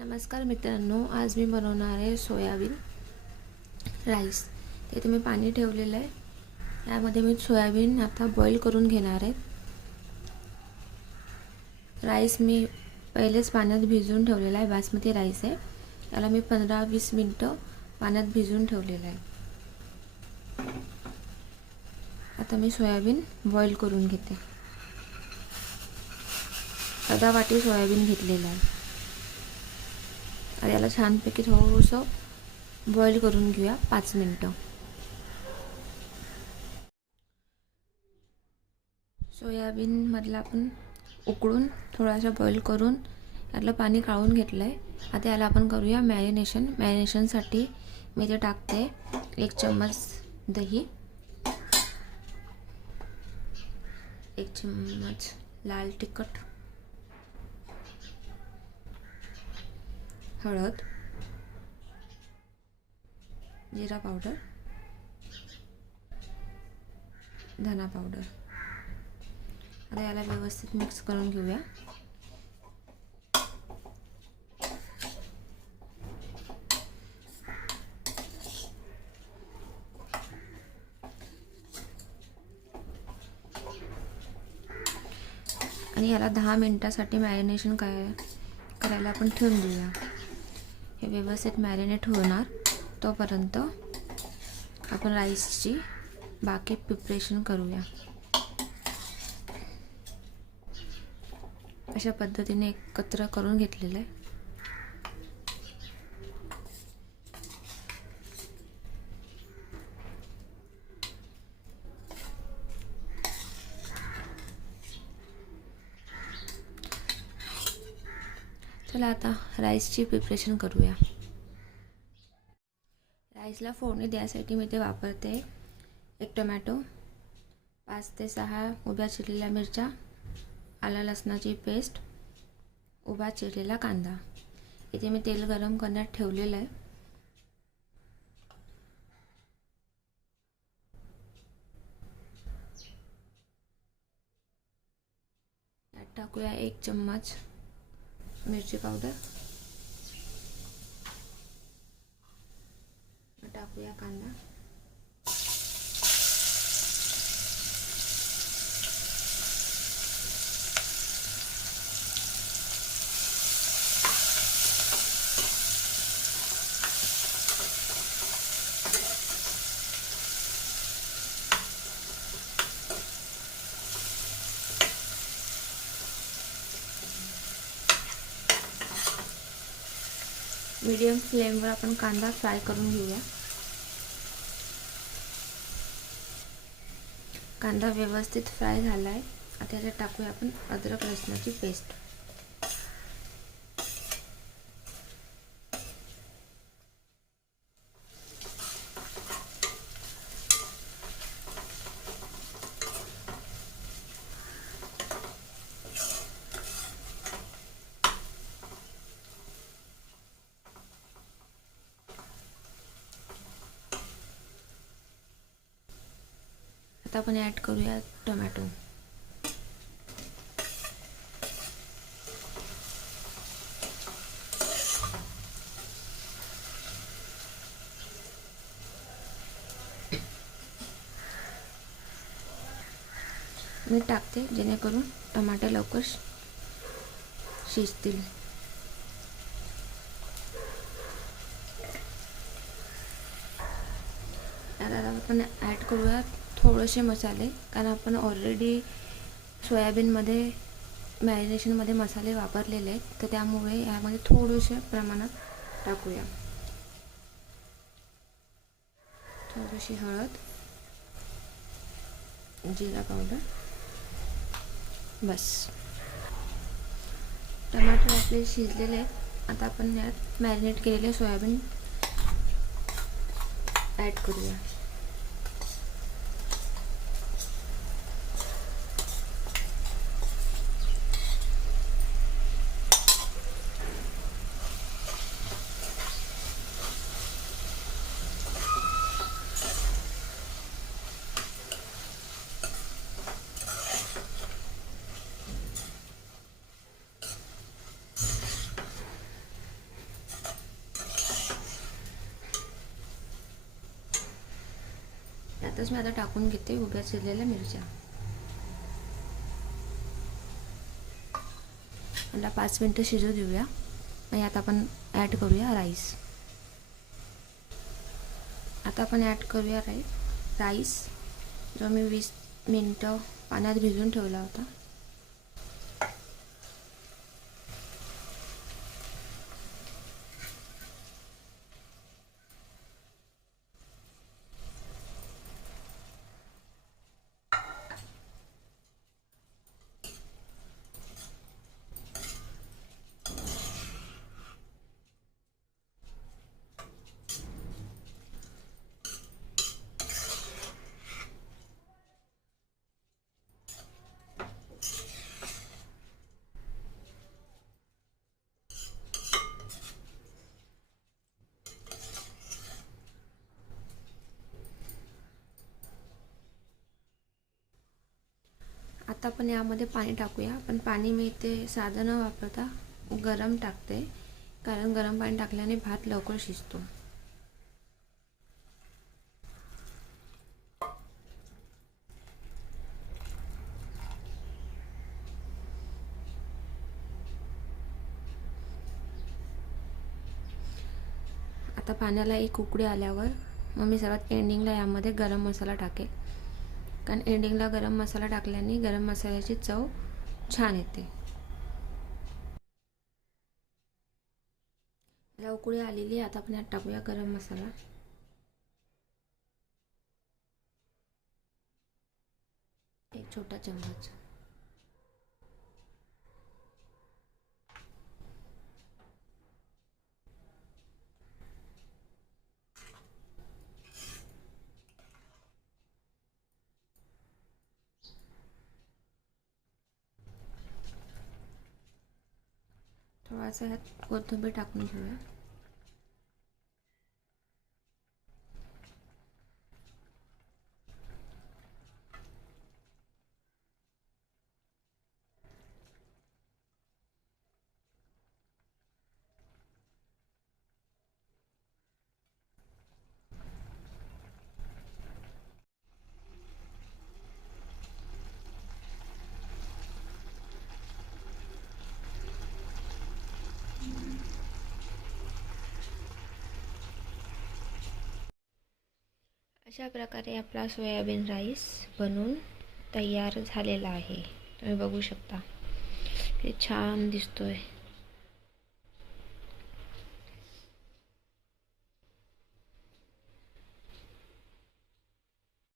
नमस्कार मित्रांनो, आज मी बनवणार आहे सोयाबीन राईस। ते मी पाणी ठेवलेलं आहे। यामध्ये मी सोयाबीन आता बॉईल करून घेणार आहे। राईस मी पहिलेच पाण्यात भिजवून ठेवलेला आहे। बासमती राईस आहे। याला मी 15-20 मिनिटं पाण्यात भिजवून ठेवलेलं आहे। आता मी सोयाबीन बॉईल करून घेते। अर्धा वाटी सोयाबीन घेतलेलं आहे। याला छानपैकी थोडंसं बॉईल करून घेऊया 5 मिनिटं। सोयाबीन मधला आपण उकळून थोडासा बॉईल करून यातलं पाणी काढून घेतलं आहे। आता याला आपण करूया मॅरिनेशनसाठी मी ते टाकते 1 चम्मच दही, 1 चम्मच लाल तिखट, हळद, जिरा पावडर, धना पावडर। आता याला व्यवस्थित मिक्स करून घेऊया। आणि याला 10 मिनिटासाठी मॅरिनेशन करायला आपण ठेवून देऊया। हे व्यवस्थित मॅरिनेट होणार तोपर्यंत आपण राईसची बाकी प्रिपरेशन करूया। अशा पद्धतीने एकत्र करून घेतलेलं आहे। चला आता राईसची प्रिपरेशन करूया। राईसला फोडणी द्यायसाठी मी ते वापरते 1 टोमॅटो, 5 ते 6 उभ्या चिरलेल्या मिरच्या, आलं लसणाची पेस्ट, उभा चिरलेला कांदा। इथे मी तेल गरम करण्यात ठेवलेलं आहे। यात टाकूया 1 चम्मच मिरची पावडर, टाकूया कांदा, मीडियम फ्लेमवर आपण कांदा फ्राय करून घेऊया। कांदा व्यवस्थित फ्राय झाला आहे। आता याच्यात टाकूया आपण अद्रक लसणाची पेस्ट। आता आपण ॲड करूया टोमॅटो। मी टाकते जेणेकरून टमाटे लवकर शिजतील। आता आपण ॲड करूया थोडेसे मसाले, कारण आपण ऑलरेडी सोयाबीनमध्ये मॅरिनेशनमध्ये मसाले वापरलेले आहेत, तर त्यामुळे यामध्ये थोडेसे प्रमाणात टाकूया। थोडीशी हळद, जिरा पावडर, बस। टमाटर आपले शिजलेले आहेत। आता आपण यात मॅरिनेट केलेले सोयाबीन ॲड करूया। यातच मी आता टाकून घेते उभ्या चिरलेल्या मिरच्या. मला 5 मिनटं शिजू देऊया. मग यात आपण ॲड करूया राईस. आता आपण ॲड करूया राईस जो मी 20 मिनटं पाण्यात भिजवून ठेवला होता. आता आपण यामध्ये पाणी टाकूया. पण पाणी मी इथे साधं न वापरता गरम टाकते, कारण गरम पाणी टाकल्याने भात लवकर शिजतो. आता पाण्याला एक उकळी आल्यावर मग मी सर्वात एंडिंगला यामध्ये गरम मसाला टाकेल, कारण एंडिंगला गरम मसाला टाकल्याने गरम मसाल्याची चव छान येते. याला उकळी आलेली. आता आपण यात टाकूया गरम मसाला. एक छोटा चम्मच. थोडासा यात कोथिंबीर टाकून घेऊया. अशा प्रकारे आपला सोयाबीन राईस बनवून तयार झालेला आहे. तुम्ही बघू शकता किती छान दिसतोय.